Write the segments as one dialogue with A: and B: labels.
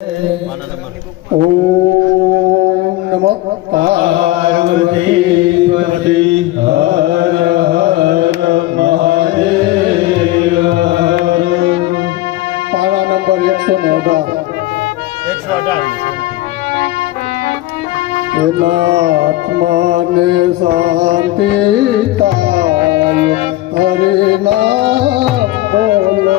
A: ઓમ નમો પાર્વતી
B: પતિ હર હર મહાદેવ
A: પાના નંબર એકસો ને અઢાર
B: એકસો અઢાર
A: શાંતિ તાલ હરિના બોલો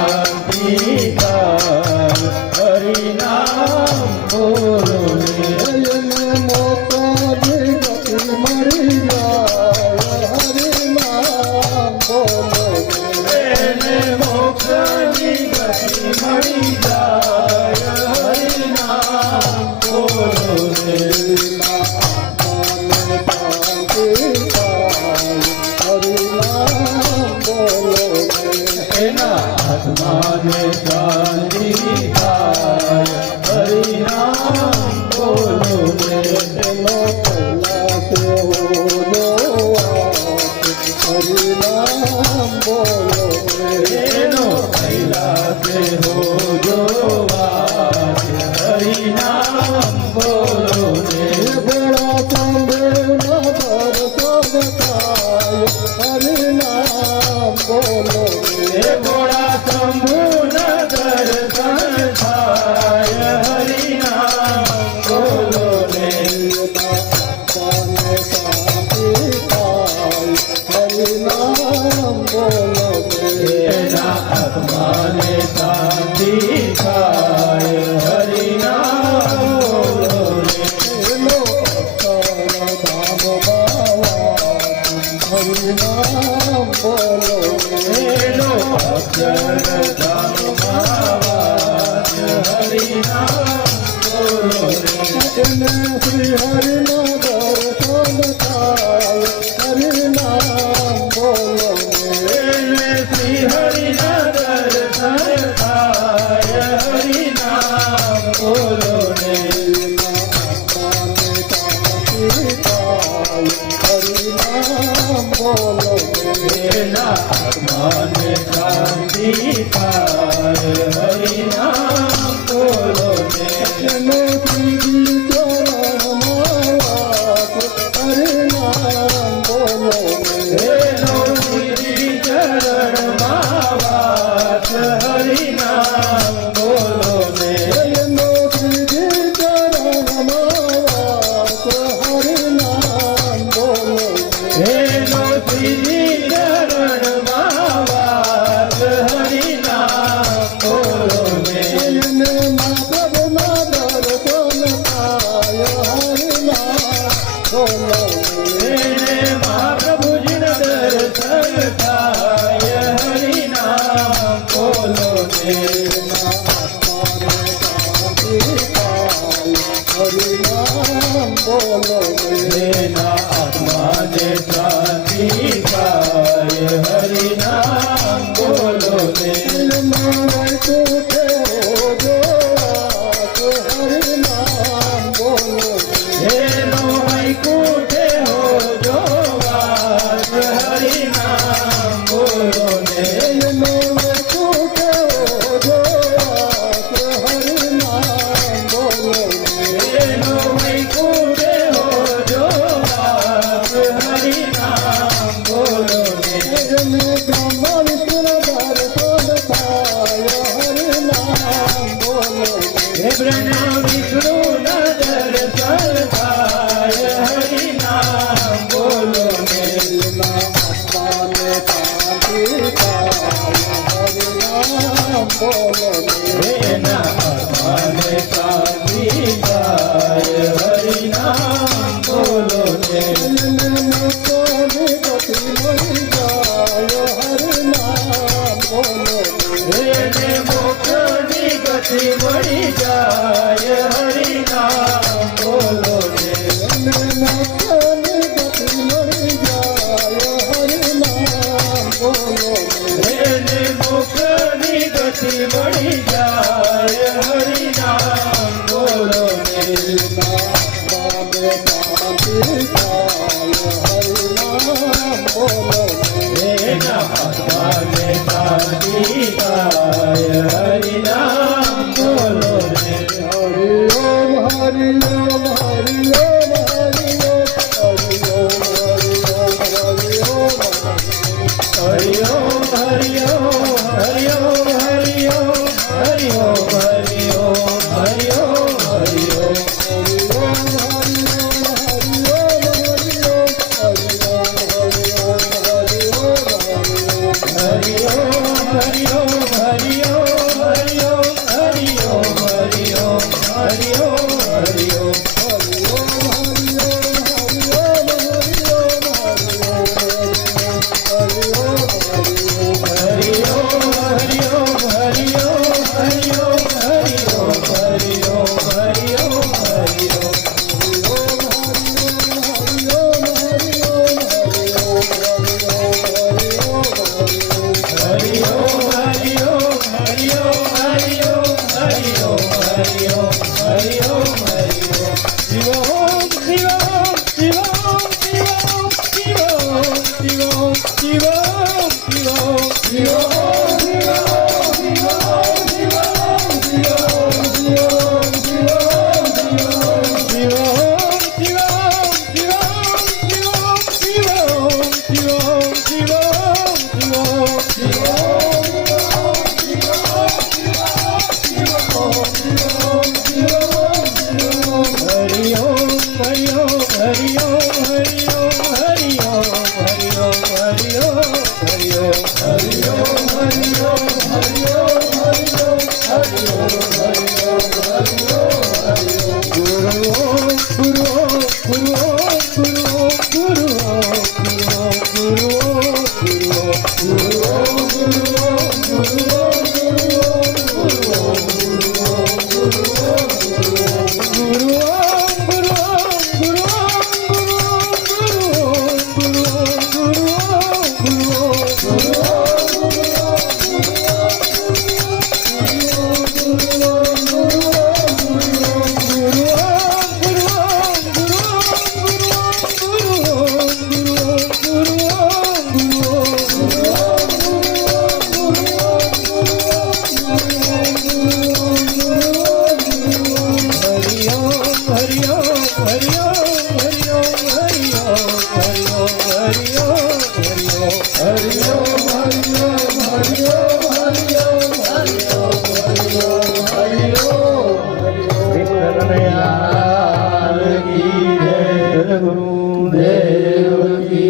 B: Hare Hare हरे Bolo Hare Krishna